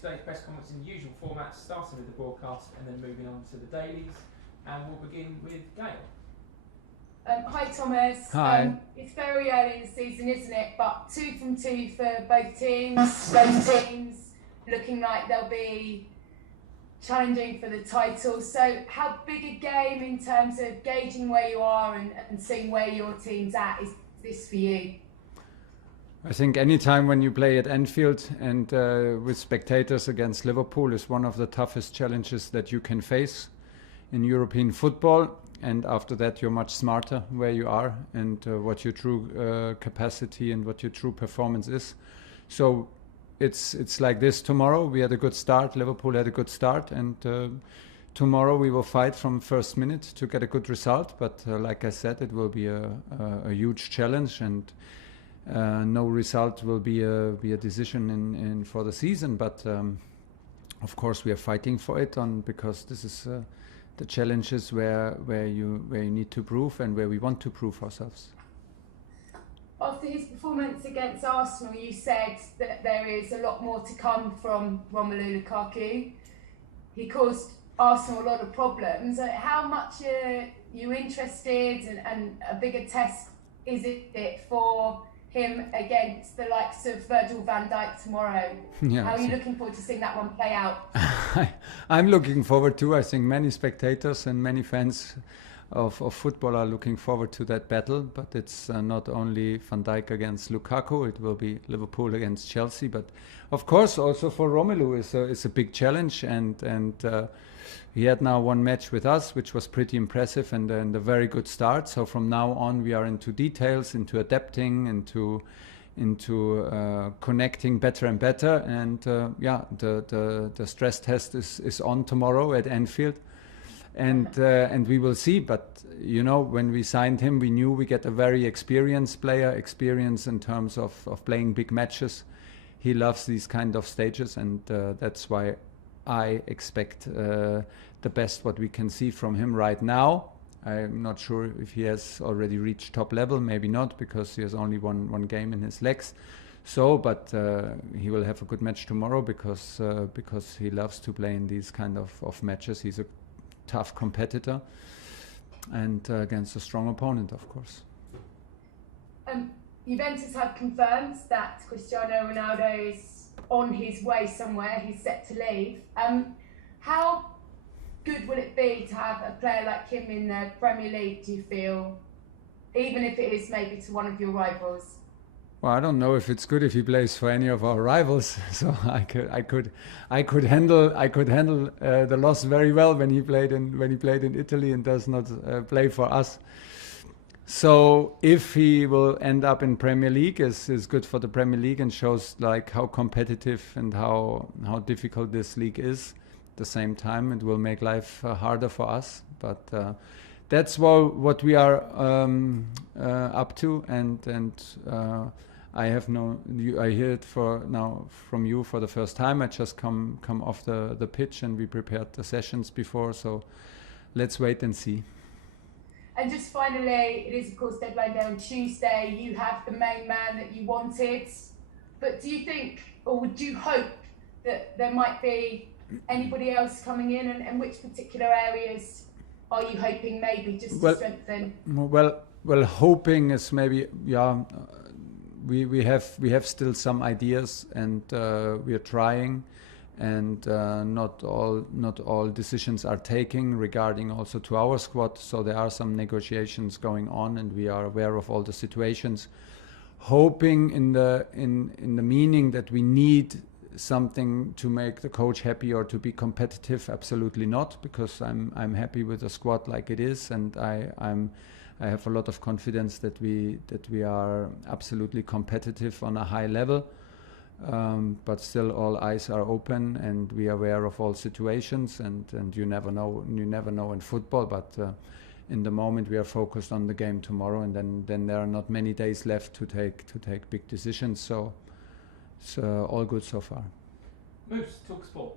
today's press conference in the usual format, starting with the broadcast and then moving on to the dailies. And we'll begin with Gail. Hi Thomas. Hi. It's very early in the season, isn't it? But 2 from 2 for both teams. Both teams looking like they'll be challenging for the title. So how big a game in terms of gauging where you are and seeing where your team's at is this for you? I think any time when you play at Anfield and with spectators against Liverpool is one of the toughest challenges that you can face in European football. And after that, you're much smarter where you are and what your true capacity and what your true performance is. So it's like this tomorrow. We had a good start. Liverpool had a good start. And tomorrow we will fight from first minute to get a good result. But like I said, it will be a huge challenge. And no result will be a decision in for the season. But of course, we are fighting for it because this is... the challenges where you need to prove and where we want to prove ourselves. After his performance against Arsenal, you said that there is a lot more to come from Romelu Lukaku. He caused Arsenal a lot of problems. How much are you interested and a bigger test is it for him against the likes of Virgil van Dijk tomorrow? Yeah, how are you looking forward to seeing that one play out? I'm looking forward to. I think many spectators and many fans of football are looking forward to that battle. But it's not only Van Dijk against Lukaku, it will be Liverpool against Chelsea. But of course also for Romelu it's a big challenge and he had now one match with us, which was pretty impressive and a very good start. So from now on, we are into details, into adapting, into connecting better and better. And the stress test is on tomorrow at Anfield, and we will see. But you know, when we signed him, we knew we get a very experienced player, experience in terms of playing big matches. He loves these kind of stages, and that's why I expect the best what we can see from him right now. I'm not sure if he has already reached top level, maybe not, because he has only one game in his legs. So, but he will have a good match tomorrow because he loves to play in these kind of matches. He's a tough competitor and against a strong opponent, of course. Juventus have confirmed that Cristiano Ronaldo is on his way somewhere. He's set to leave. How good will it be to have a player like him in the Premier League, do you feel, even if it is maybe to one of your rivals? Well, I don't know if it's good if he plays for any of our rivals. So I could handle the loss very well when he played in Italy and does not play for us. So if he will end up in Premier League, is good for the Premier League and shows like how competitive and how difficult this league is. At the same time, it will make life harder for us. But that's what we are up to, and I hear it from you for the first time. I just come off the pitch and we prepared the sessions before. So let's wait and see. And just finally, it is of course deadline day on Tuesday. You have the main man that you wanted, but do you think, or would you hope that there might be anybody else coming in, and which particular areas are you hoping maybe just to strengthen? Well, hoping is maybe, yeah. We have still some ideas, and we are trying, and not all decisions are taken regarding also to our squad. So there are some negotiations going on, and we are aware of all the situations. Hoping in the meaning that we need something to make the coach happy or to be competitive, absolutely not, because I'm happy with the squad like it is, and I have a lot of confidence that we are absolutely competitive on a high level. But still, all eyes are open, and we are aware of all situations. And you never know in football. But in the moment, we are focused on the game tomorrow, and then there are not many days left to take big decisions. So it's all good so far. Moves, talk sport.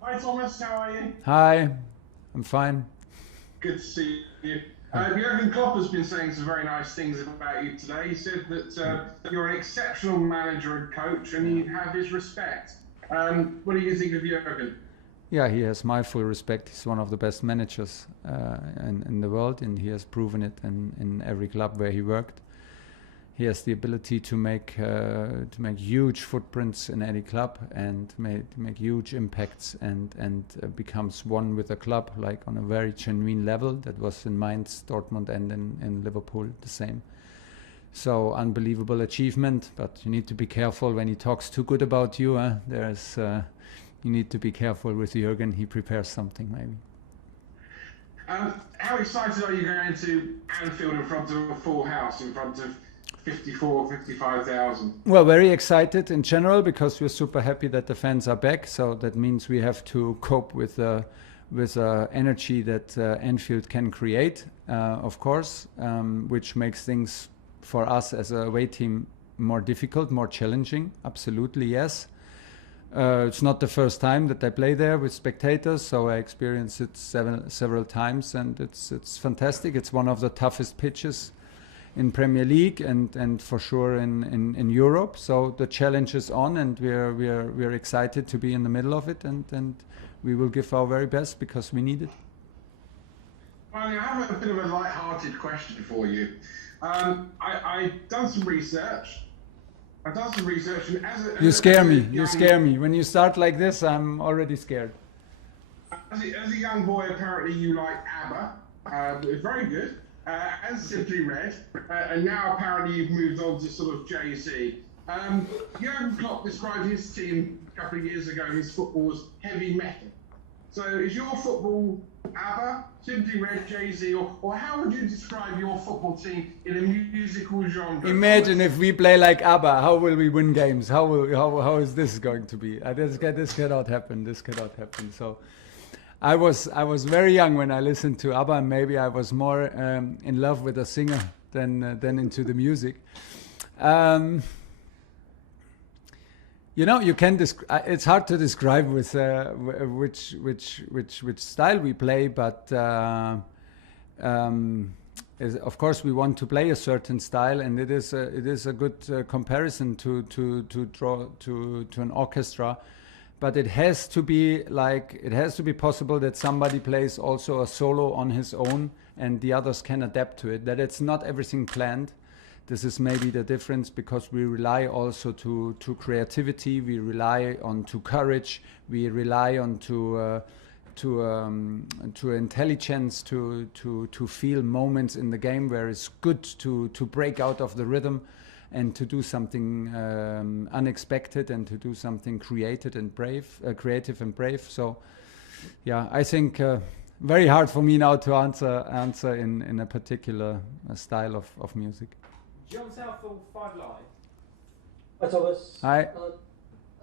Hi Thomas, how are you? Hi, I'm fine. Good to see you. Jurgen Klopp has been saying some very nice things about you today. He said that you're an exceptional manager and coach, and you have his respect. What do you think of Jurgen? Yeah, he has my full respect. He's one of the best managers in the world, and he has proven it in every club where he worked. He has the ability to make huge footprints in any club and make huge impacts and becomes one with the club, like on a very genuine level. That was in Mainz, Dortmund, and in Liverpool the same. So unbelievable achievement, but you need to be careful when he talks too good about you. You need to be careful with Jurgen. He prepares something maybe. How excited are you going to Anfield in front of a full house, in front of 55,000? Well, very excited in general because we're super happy that the fans are back. So that means we have to cope with energy that Anfield can create, of course, which makes things for us as a away team more difficult, more challenging. Absolutely, yes. It's not the first time that I play there with spectators, so I experienced it several times, and it's fantastic. It's one of the toughest pitches in Premier League and for sure in Europe. So the challenge is on, and we're excited to be in the middle of it, and we will give our very best because we need it. Well, I have a bit of a light-hearted question for you. I've done some research. And you scare me. You scare me. When you start like this, I'm already scared. As a young boy, apparently you like ABBA. It's very good. And Simply Red. And now apparently you've moved on to sort of Jay-Z. Jurgen Klopp described his team a couple of years ago, his football, as heavy metal. So is your football ABBA, Simply Red, Jay-Z, or how would you describe your football team in a musical genre? Imagine if we play like ABBA, how will we win games? How is this going to be? This cannot happen. This cannot happen. So I was very young when I listened to ABBA, and maybe I was more in love with the singer than into the music. You know, you can. It's hard to describe with which style we play, but of course we want to play a certain style, and it is a good comparison to draw to an orchestra. But it has to be possible that somebody plays also a solo on his own, and the others can adapt to it. That it's not everything planned. This is maybe the difference, because we rely also to creativity, we rely on to courage, we rely on to intelligence, to feel moments in the game where it's good to break out of the rhythm and to do something unexpected and to do something creative and brave. So, yeah, I think very hard for me now to answer in a particular style of music. John Southall, 5 Live. Hi Thomas. Hi.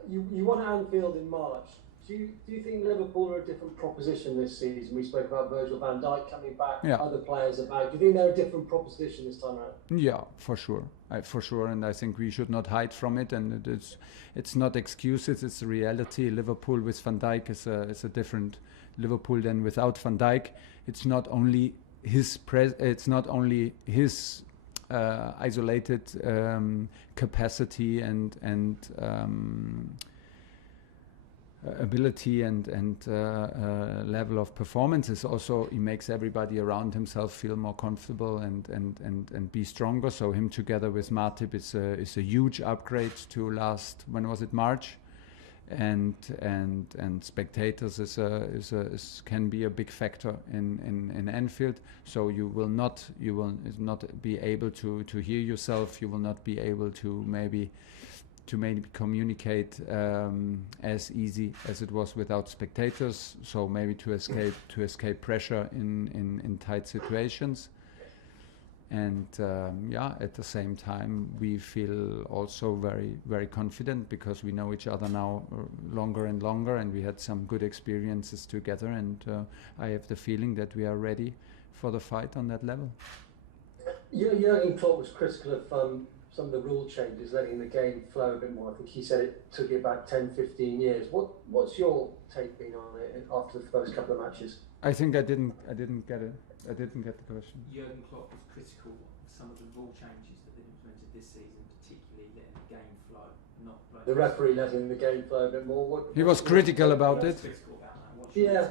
You won at Anfield in March. Do you think Liverpool are a different proposition this season? We spoke about Virgil van Dijk coming back, other players are back. Do you think they're a different proposition this time around? Yeah, for sure. And I think we should not hide from it. And it's not excuses, it's a reality. Liverpool with Van Dijk is a different Liverpool than without Van Dijk. It's not only his isolated capacity and ability and level of performance. Is also, he makes everybody around himself feel more comfortable and be stronger. So him together with Matip is a huge upgrade to last, when was it, March? And spectators can be a big factor in Anfield. So you will not be able to hear yourself. You will not be able to maybe communicate as easy as it was without spectators. So maybe to escape pressure in tight situations. And at the same time, we feel also very, very confident because we know each other now longer and longer, and we had some good experiences together. And I have the feeling that we are ready for the fight on that level. Jurgen Klopp was critical of some of the rule changes, letting the game flow a bit more. I think he said it took it back 10, 15 years. What's your take been on it after the first couple of matches? I think I didn't get it. I didn't get the question. Jurgen Klopp was critical of some of the rule changes that they implemented this season, particularly letting the game flow, not like the referee letting the game flow a bit more. He was critical about it. Yeah.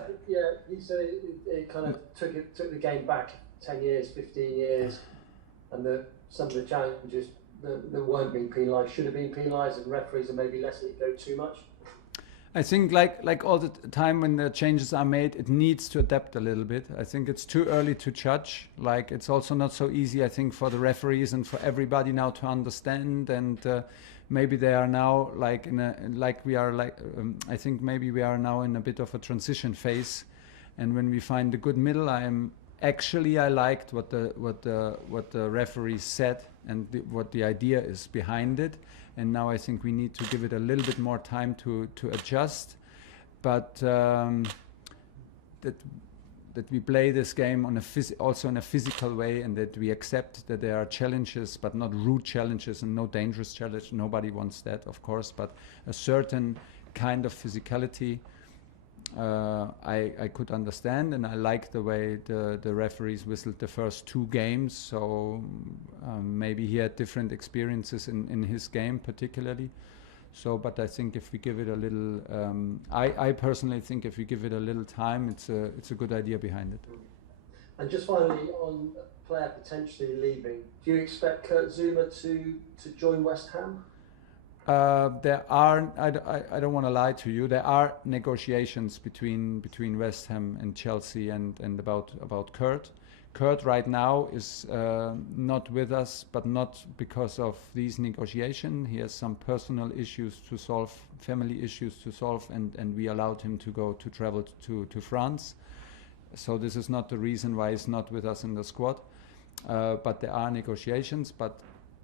He said it kind of took the game back 10 years, 15 years, and some of the challenges that weren't being penalised should have been penalised, and referees are maybe letting it go too much. I think like all the time when the changes are made, it needs to adapt a little bit. I think it's too early to judge. Like, it's also not so easy, I think, for the referees and for everybody now to understand. And maybe they are now I think maybe we are now in a bit of a transition phase. And when we find a good middle, I liked what the referee said and what the idea is behind it. And now I think we need to give it a little bit more time to adjust, but that we play this game on also in a physical way, and that we accept that there are challenges, but not rude challenges and no dangerous challenge. Nobody wants that, of course, but a certain kind of physicality I could understand, and I like the way the referees whistled the first two games. So maybe he had different experiences in his game particularly. So, but I think if we give it a little, I personally think if we give it a little time, it's a good idea behind it. And just finally, on a player potentially leaving, do you expect Kurt Zouma to join West Ham? There are, I don't want to lie to you, there are negotiations between West Ham and Chelsea and about Kurt. Kurt right now is not with us, but not because of these negotiations. He has some personal issues to solve, family issues to solve, and we allowed him to travel to France. So this is not the reason why he's not with us in the squad. But there are negotiations, but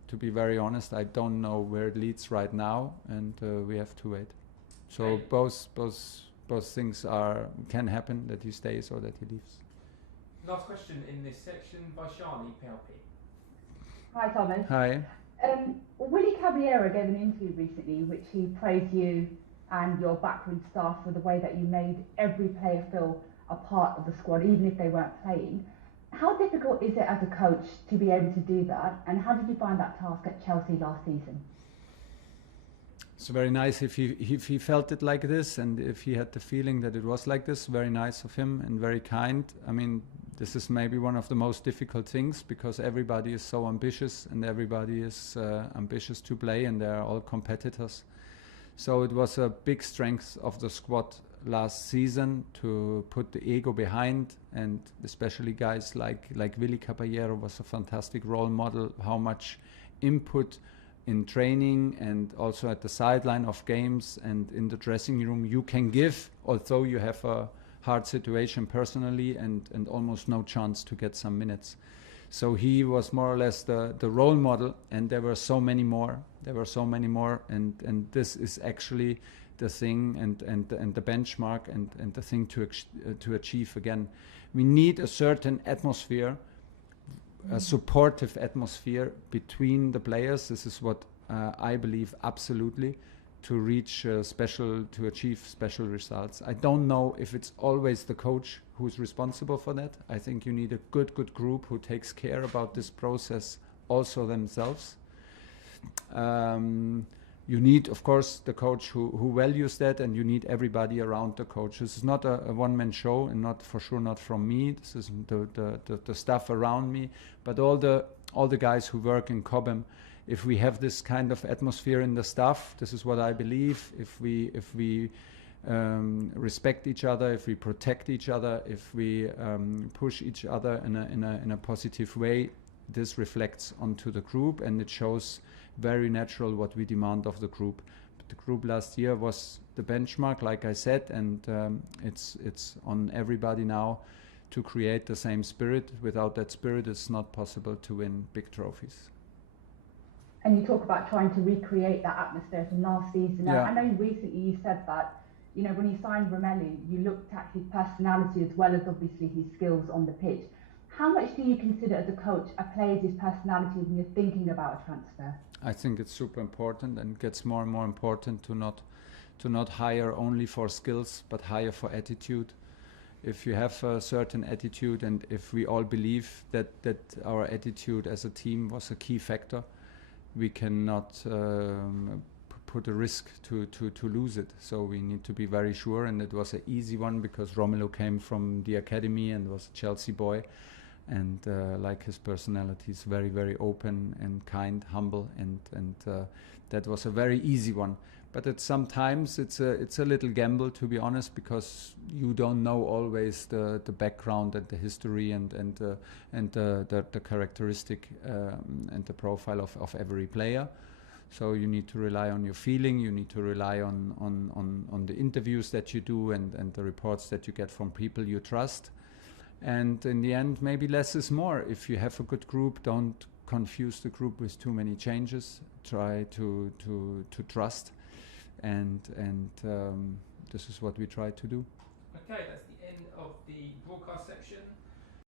to be very honest, I don't know where it leads right now, and we have to wait. So both things can happen, that he stays or that he leaves. Last question in this section by Shani, PLP. Hi, Thomas. Hi. Willy Caballero gave an interview recently which he praised you and your backroom staff for the way that you made every player feel a part of the squad, even if they weren't playing. How difficult is it as a coach to be able to do that, and how did you find that task at Chelsea last season? It's very nice if he felt it like this, and if he had the feeling that it was like this. Very nice of him and very kind. I mean, this is maybe one of the most difficult things, because everybody is so ambitious and everybody is ambitious to play, and they're all competitors. So it was a big strength of the squad last season to put the ego behind, and especially guys like Willy Caballero was a fantastic role model, how much input in training and also at the sideline of games and in the dressing room you can give, although you have a hard situation personally and almost no chance to get some minutes. So he was more or less the role model, and there were so many more. And this is actually the thing and the benchmark and the thing to achieve again. We need a certain atmosphere, a supportive atmosphere between the players. This is what I believe absolutely, to achieve special results. I don't know if it's always the coach who's responsible for that. I think you need a good group who takes care about this process also themselves. You need, of course, the coach who values that, and you need everybody around the coach. This is not a one-man show, and not for sure not from me. This is the staff around me, but all the guys who work in Cobham. If we have this kind of atmosphere in the staff, this is what I believe. If we respect each other, if we protect each other, if we push each other in a positive way, this reflects onto the group, and it shows very natural what we demand of the group. But the group last year was the benchmark, like I said, and it's on everybody now to create the same spirit. Without that spirit, it's not possible to win big trophies. And you talk about trying to recreate that atmosphere from last season. Yeah. I know recently you said that, when you signed Romelu, you looked at his personality as well as obviously his skills on the pitch. How much do you consider as a coach a player's personality when you're thinking about a transfer? I think it's super important, and gets more and more important to not hire only for skills, but hire for attitude. If you have a certain attitude, and if we all believe that our attitude as a team was a key factor, we cannot put a risk to lose it. So we need to be very sure, and it was an easy one because Romelu came from the academy and was a Chelsea boy, and like his personality is very, very open and kind, humble, and that was a very easy one. But sometimes it's a little gamble, to be honest, because you don't know always the background and the history and the characteristic and the profile of every player. So you need to rely on your feeling. You need to rely on the interviews that you do and the reports that you get from people you trust. And in the end, maybe less is more. If you have a good group, don't confuse the group with too many changes. Try to trust. And this is what we try to do. Okay, that's the end of the broadcast section.